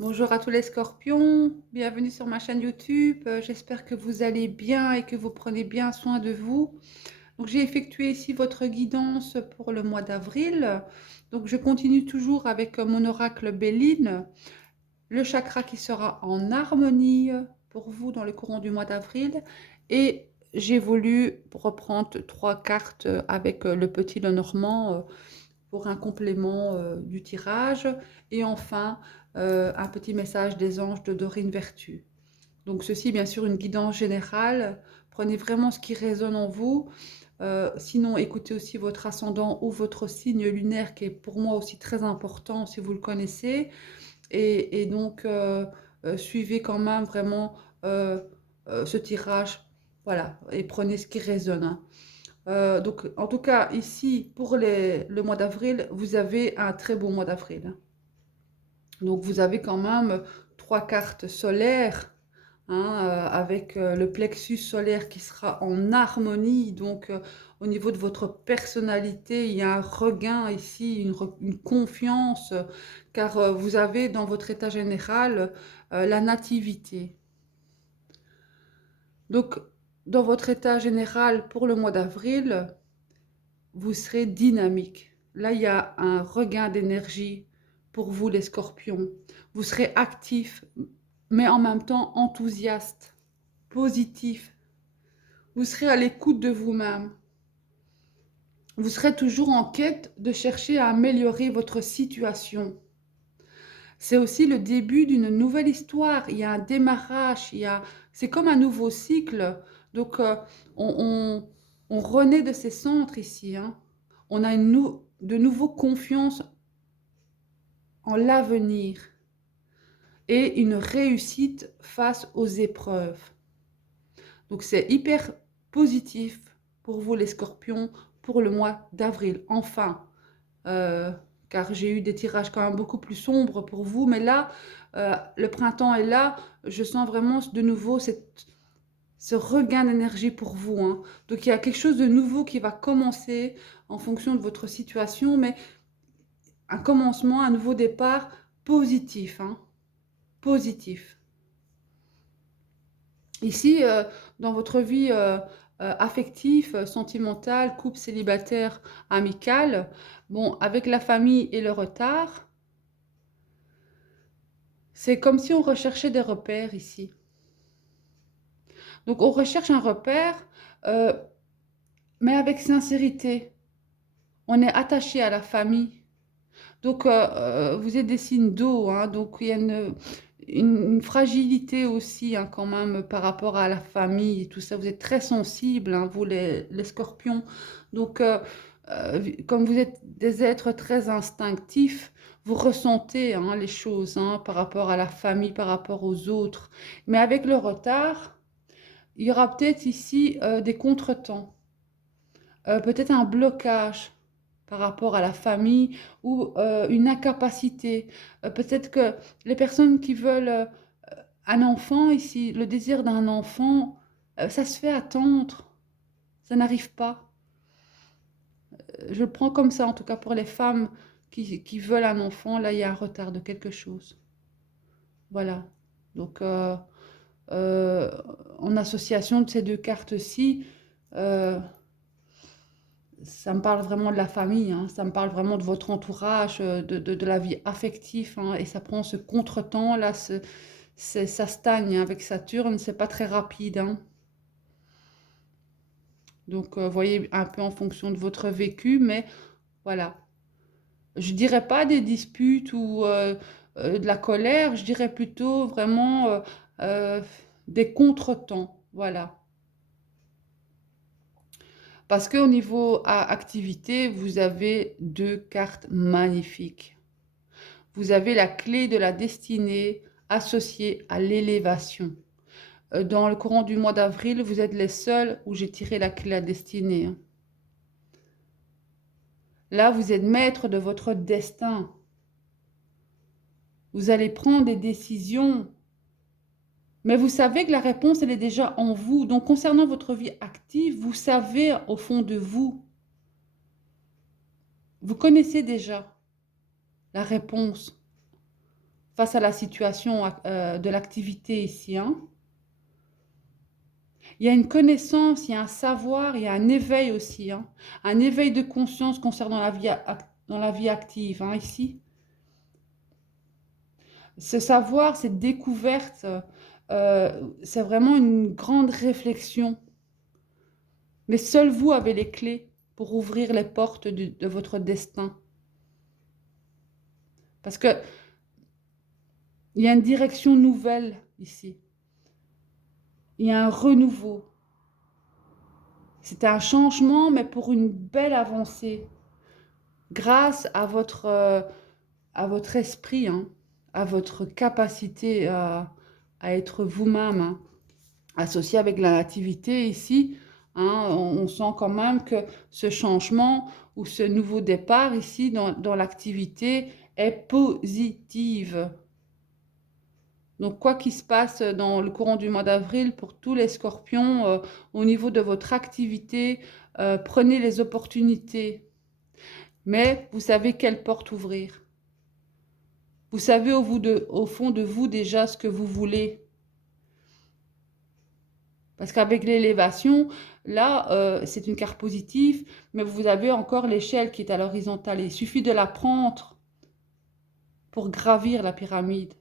Bonjour à tous les scorpions, bienvenue sur ma chaîne YouTube. J'espère que vous allez bien et que vous prenez bien soin de vous. Donc j'ai effectué ici votre guidance pour le mois d'avril. Donc je continue toujours avec mon oracle Béline, le chakra qui sera en harmonie pour vous dans le courant du mois d'avril. Et j'ai voulu reprendre trois cartes avec le petit Lenormand pour un complément du tirage. Et enfin, un petit message des anges de Dorine Vertu. Donc ceci, bien sûr, une guidance générale. Prenez vraiment ce qui résonne en vous. Sinon, écoutez aussi votre ascendant ou votre signe lunaire qui est pour moi aussi très important si vous le connaissez. Et donc, suivez quand même vraiment euh, ce tirage. Voilà, et prenez ce qui résonne, hein. Donc, en tout cas, ici, pour le mois d'avril, vous avez un très beau mois d'avril, hein. Donc, vous avez quand même trois cartes solaires, hein, avec le plexus solaire qui sera en harmonie. Donc, au niveau de votre personnalité, il y a un regain ici, une confiance, car vous avez dans votre état général la nativité. Donc, dans votre état général pour le mois d'avril, vous serez dynamique. Là, il y a un regain d'énergie pour vous, les scorpions. Vous serez actif, mais en même temps enthousiaste, positif. Vous serez à l'écoute de vous-même. Vous serez toujours en quête de chercher à améliorer votre situation. C'est aussi le début d'une nouvelle histoire. Il y a un démarrage, c'est comme un nouveau cycle. Donc, on, on renaît de ses centres ici, hein. On a de nouveau confiance en l'avenir et une réussite face aux épreuves. Donc, c'est hyper positif pour vous, les scorpions, pour le mois d'avril. Enfin, euh, car j'ai eu des tirages quand même beaucoup plus sombres pour vous, mais là, le printemps est là, je sens vraiment de nouveau ce regain d'énergie pour vous, hein. Donc il y a quelque chose de nouveau qui va commencer en fonction de votre situation, mais un commencement, un nouveau départ positif, hein, positif. Ici, dans votre vie affective, sentimentale, couple célibataire, amical, bon, avec la famille et le retard, c'est comme si on recherchait des repères ici. Donc on recherche un repère, euh, mais avec sincérité. On est attaché à la famille. Donc vous êtes des signes d'eau, hein, donc il y a une fragilité aussi, hein, quand même par rapport à la famille et tout ça. Vous êtes très sensibles, hein, vous les scorpions. Donc comme vous êtes des êtres très instinctifs, vous ressentez, hein, les choses, hein, par rapport à la famille, par rapport aux autres. Mais avec le retard, il y aura peut-être ici des contretemps, peut-être un blocage par rapport à la famille ou une incapacité. Peut-être que les personnes qui veulent un enfant ici, le désir d'un enfant, ça se fait attendre, ça n'arrive pas. Je le prends comme ça, en tout cas pour les femmes qui veulent un enfant, là il y a un retard de quelque chose. Voilà. Donc euh, en association de ces deux cartes-ci, euh, ça me parle vraiment de la famille, hein. Ça me parle vraiment de votre entourage, de la vie affective, hein. Et ça prend ce contretemps, là, ça stagne, hein, avec Saturne, c'est pas très rapide, hein. Donc, voyez un peu en fonction de votre vécu, mais voilà. Je dirais pas des disputes ou de la colère, je dirais plutôt vraiment euh, des contretemps, voilà. Parce qu'au niveau activité, vous avez deux cartes magnifiques. Vous avez la clé de la destinée associée à l'élévation. Dans le courant du mois d'avril, vous êtes les seuls où j'ai tiré la clé de la destinée, hein. Là, vous êtes maître de votre destin. Vous allez prendre des décisions, mais vous savez que la réponse, elle est déjà en vous. Donc, concernant votre vie active, vous savez au fond de vous, vous connaissez déjà la réponse face à la situation de l'activité ici, hein. Il y a une connaissance, il y a un savoir, il y a un éveil aussi, hein. Un éveil de conscience concernant dans la vie active, hein, ici. Ce savoir, cette découverte, c'est vraiment une grande réflexion. Mais seul vous avez les clés pour ouvrir les portes de votre destin. Parce que il y a une direction nouvelle ici. Il y a un renouveau. C'est un changement, mais pour une belle avancée. Grâce à votre esprit, hein, à votre capacité à être vous-même, hein, associé avec la nativité ici, hein, on sent quand même que ce changement ou ce nouveau départ ici dans l'activité est positive. Donc, quoi qu'il se passe dans le courant du mois d'avril, pour tous les scorpions, au niveau de votre activité, prenez les opportunités. Mais vous savez quelle porte ouvrir. Vous savez au fond de vous déjà ce que vous voulez. Parce qu'avec l'élévation, là, c'est une carte positive, mais vous avez encore l'échelle qui est à l'horizontale. Il suffit de la prendre pour gravir la pyramide.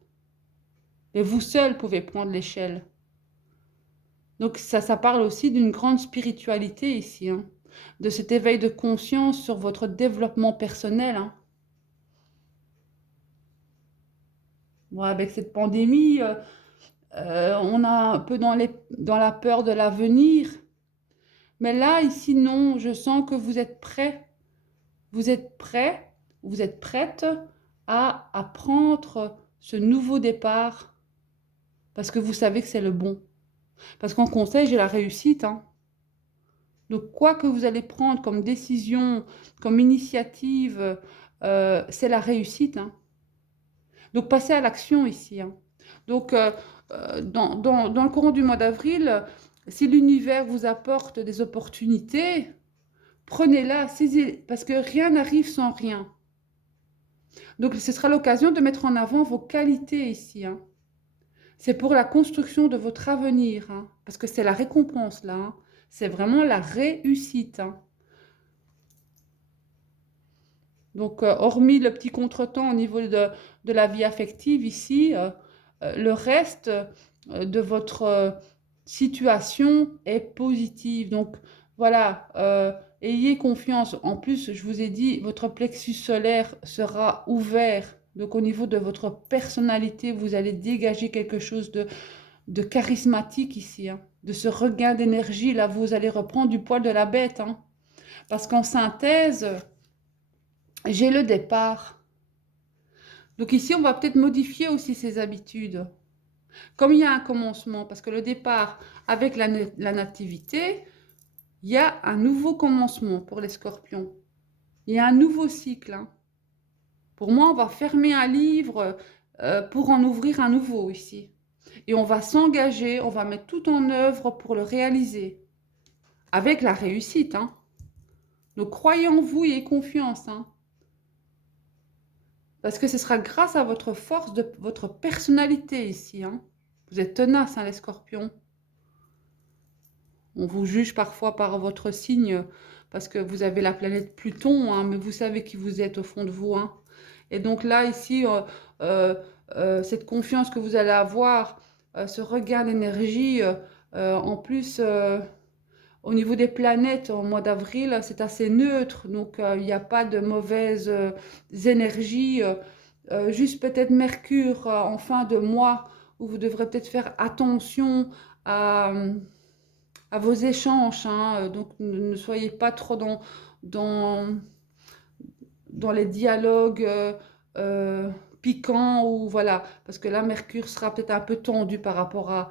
Et vous seul pouvez prendre l'échelle. Donc ça parle aussi d'une grande spiritualité ici, hein, de cet éveil de conscience sur votre développement personnel, hein. Bon, avec cette pandémie, on a un peu dans la peur de l'avenir. Mais là, ici, non, je sens que vous êtes prêt. Vous êtes prêt, vous êtes prête à prendre ce nouveau départ parce que vous savez que c'est le bon. Parce qu'en conseil, j'ai la réussite, hein. Donc, quoi que vous allez prendre comme décision, comme initiative, c'est la réussite, hein. Donc, passez à l'action ici, hein. Donc, dans le courant du mois d'avril, si l'univers vous apporte des opportunités, prenez-la, saisis, parce que rien n'arrive sans rien. Donc, ce sera l'occasion de mettre en avant vos qualités ici, hein. C'est pour la construction de votre avenir, hein, parce que c'est la récompense là, hein. C'est vraiment la réussite, hein. Donc, hormis le petit contretemps au niveau de la vie affective ici, le reste de votre situation est positive. Donc, voilà, ayez confiance. En plus, je vous ai dit, votre plexus solaire sera ouvert. Donc, au niveau de votre personnalité, vous allez dégager quelque chose de charismatique ici, hein, de ce regain d'énergie. Là, vous allez reprendre du poil de la bête, hein, parce qu'en synthèse, j'ai le départ. Donc ici, on va peut-être modifier aussi ses habitudes. Comme il y a un commencement, parce que le départ avec la nativité, il y a un nouveau commencement pour les scorpions. Il y a un nouveau cycle, hein. Pour moi, on va fermer un livre pour en ouvrir un nouveau ici. Et on va s'engager, on va mettre tout en œuvre pour le réaliser. Avec la réussite, hein. Donc croyez en vous et ayez confiance, hein. Parce que ce sera grâce à votre force, de votre personnalité ici, hein. Vous êtes tenace, hein, les scorpions. On vous juge parfois par votre signe, parce que vous avez la planète Pluton, hein, mais vous savez qui vous êtes au fond de vous, hein. Et donc là, ici, euh, cette confiance que vous allez avoir, ce regain d'énergie, en plus, au niveau des planètes, au mois d'avril, c'est assez neutre, donc il n'y a pas de mauvaises énergies. Juste peut-être Mercure en fin de mois, où vous devrez peut-être faire attention à, à vos échanges, hein. Donc ne soyez pas trop dans, dans les dialogues piquants, ou voilà, parce que là, Mercure sera peut-être un peu tendu par rapport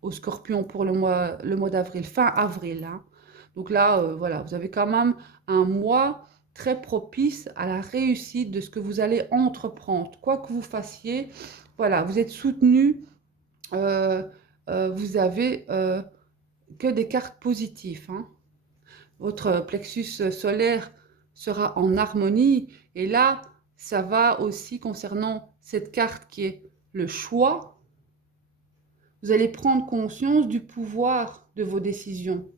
au Scorpion pour le mois d'avril, fin avril, hein. Donc là, voilà, vous avez quand même un mois très propice à la réussite de ce que vous allez entreprendre. Quoi que vous fassiez, voilà, vous êtes soutenu, vous avez que des cartes positives, hein. Votre plexus solaire sera en harmonie, et là, ça va aussi concernant cette carte qui est le choix, vous allez prendre conscience du pouvoir de vos décisions.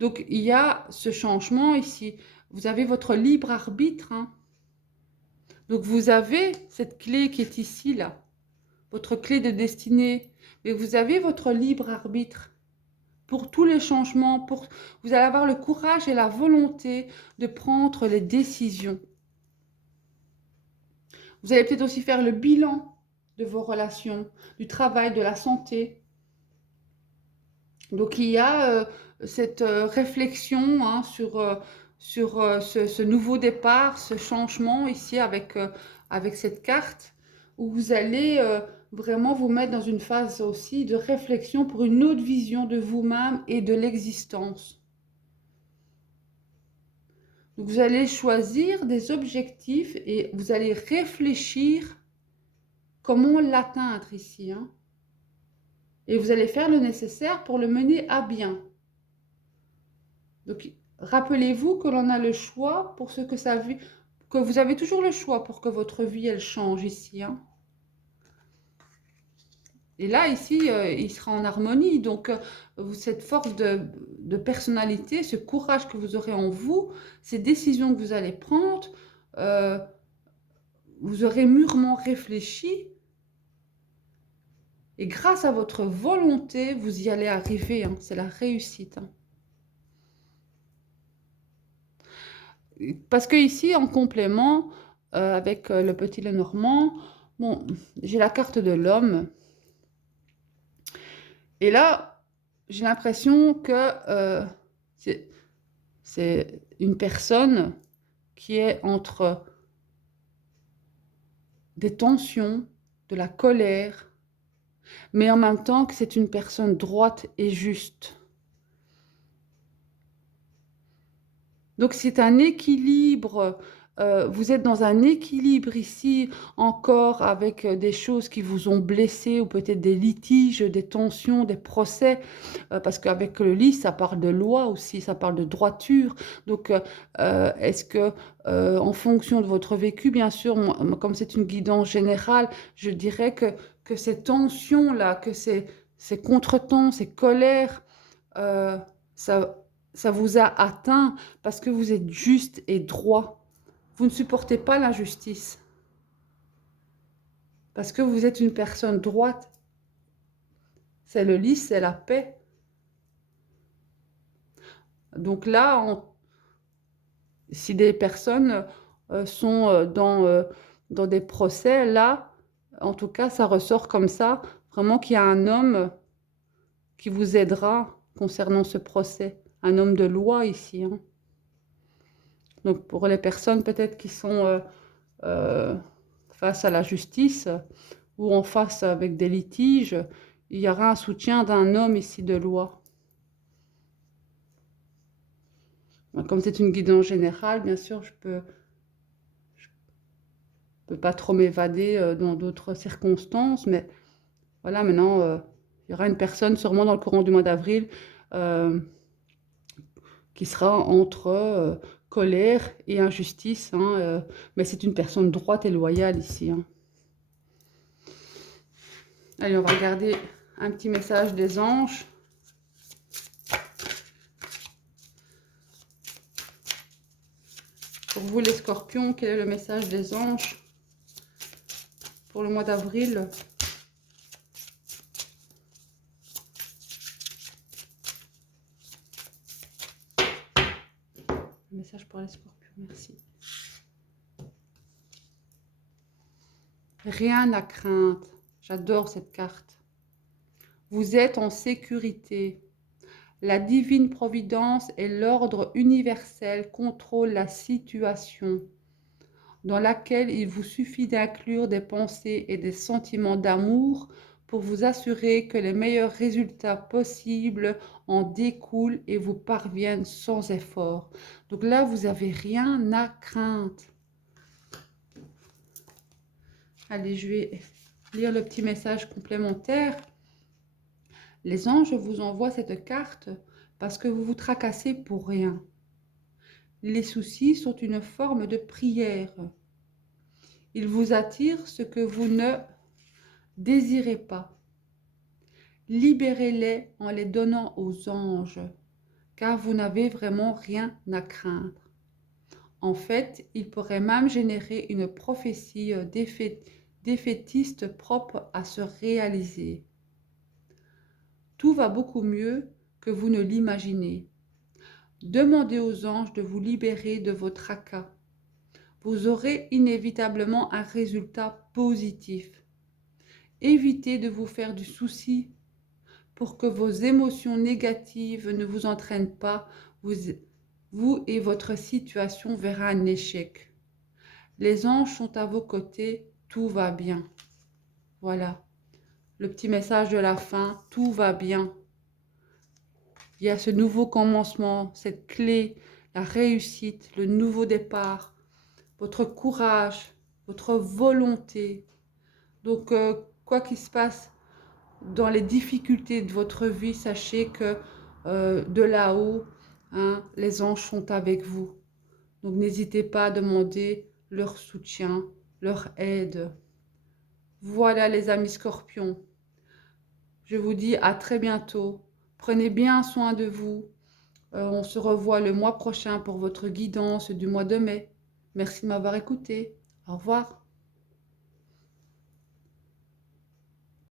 Donc, il y a ce changement ici. Vous avez votre libre arbitre, hein. Donc, vous avez cette clé qui est ici, là, votre clé de destinée. Mais vous avez votre libre arbitre pour tous les changements. Vous allez avoir le courage et la volonté de prendre les décisions. Vous allez peut-être aussi faire le bilan de vos relations, du travail, de la santé. Donc, il y a cette réflexion, hein, sur ce nouveau départ, ce changement ici avec cette carte, où vous allez vraiment vous mettre dans une phase aussi de réflexion pour une autre vision de vous-même et de l'existence. Donc, vous allez choisir des objectifs et vous allez réfléchir comment l'atteindre ici, hein. Et vous allez faire le nécessaire pour le mener à bien. Donc, rappelez-vous que l'on a le choix pour ce que ça vit, que vous avez toujours le choix pour que votre vie, elle change ici, hein. Et là, ici, il sera en harmonie. Donc, cette force de personnalité, ce courage que vous aurez en vous, ces décisions que vous allez prendre, euh, vous aurez mûrement réfléchi. Et grâce à votre volonté, vous y allez arriver, hein. C'est la réussite, hein. Parce que ici, en complément, avec le petit Lenormand, bon, j'ai la carte de l'homme. Et là, j'ai l'impression que c'est une personne qui est entre des tensions, de la colère, mais en même temps que c'est une personne droite et juste. Donc c'est un équilibre, vous êtes dans un équilibre ici encore avec des choses qui vous ont blessé ou peut-être des litiges, des tensions, des procès, parce qu'avec le lit, ça parle de loi aussi, ça parle de droiture. Donc est-ce que en fonction de votre vécu, bien sûr, moi, comme c'est une guidance générale, je dirais que ces tensions-là, que ces contretemps, ces colères, euh, ça ça vous a atteint parce que vous êtes juste et droit. Vous ne supportez pas l'injustice. Parce que vous êtes une personne droite. C'est le lys, c'est la paix. Donc là, si des personnes sont dans des procès, là, en tout cas, ça ressort comme ça, vraiment qu'il y a un homme qui vous aidera concernant ce procès. Un homme de loi ici, hein. Donc pour les personnes peut-être qui sont face à la justice ou en face avec des litiges, il y aura un soutien d'un homme ici de loi. Comme c'est une guidance générale, bien sûr, je peux pas trop m'évader dans d'autres circonstances, mais voilà, maintenant, il y aura une personne sûrement dans le courant du mois d'avril euh, qui sera entre colère et injustice, hein, mais c'est une personne droite et loyale ici, hein. Allez, on va regarder un petit message des anges. Pour vous les scorpions, quel est le message des anges pour le mois d'avril? Le message pour les scorpions, merci. Rien à craindre. J'adore cette carte. Vous êtes en sécurité. La divine providence et l'ordre universel contrôlent la situation, dans laquelle il vous suffit d'inclure des pensées et des sentiments d'amour pour vous assurer que les meilleurs résultats possibles en découlent et vous parviennent sans effort. Donc là, vous n'avez rien à craindre. Allez, je vais lire le petit message complémentaire. Les anges vous envoient cette carte parce que vous vous tracassez pour rien. Les soucis sont une forme de prière. Ils vous attirent ce que vous ne désirez pas. Libérez-les en les donnant aux anges, car vous n'avez vraiment rien à craindre. En fait, il pourrait même générer une prophétie défaitiste propre à se réaliser. Tout va beaucoup mieux que vous ne l'imaginez. Demandez aux anges de vous libérer de vos tracas. Vous aurez inévitablement un résultat positif. Évitez de vous faire du souci pour que vos émotions négatives ne vous entraînent pas, vous et votre situation vers un échec. Les anges sont à vos côtés, tout va bien. Voilà, le petit message de la fin, tout va bien. Il y a ce nouveau commencement, cette clé, la réussite, le nouveau départ, votre courage, votre volonté. Donc, quoi qu'il se passe dans les difficultés de votre vie, sachez que de là-haut, hein, les anges sont avec vous. Donc, n'hésitez pas à demander leur soutien, leur aide. Voilà les amis scorpions. Je vous dis à très bientôt. Prenez bien soin de vous. On se revoit le mois prochain pour votre guidance du mois de mai. Merci de m'avoir écouté. Au revoir.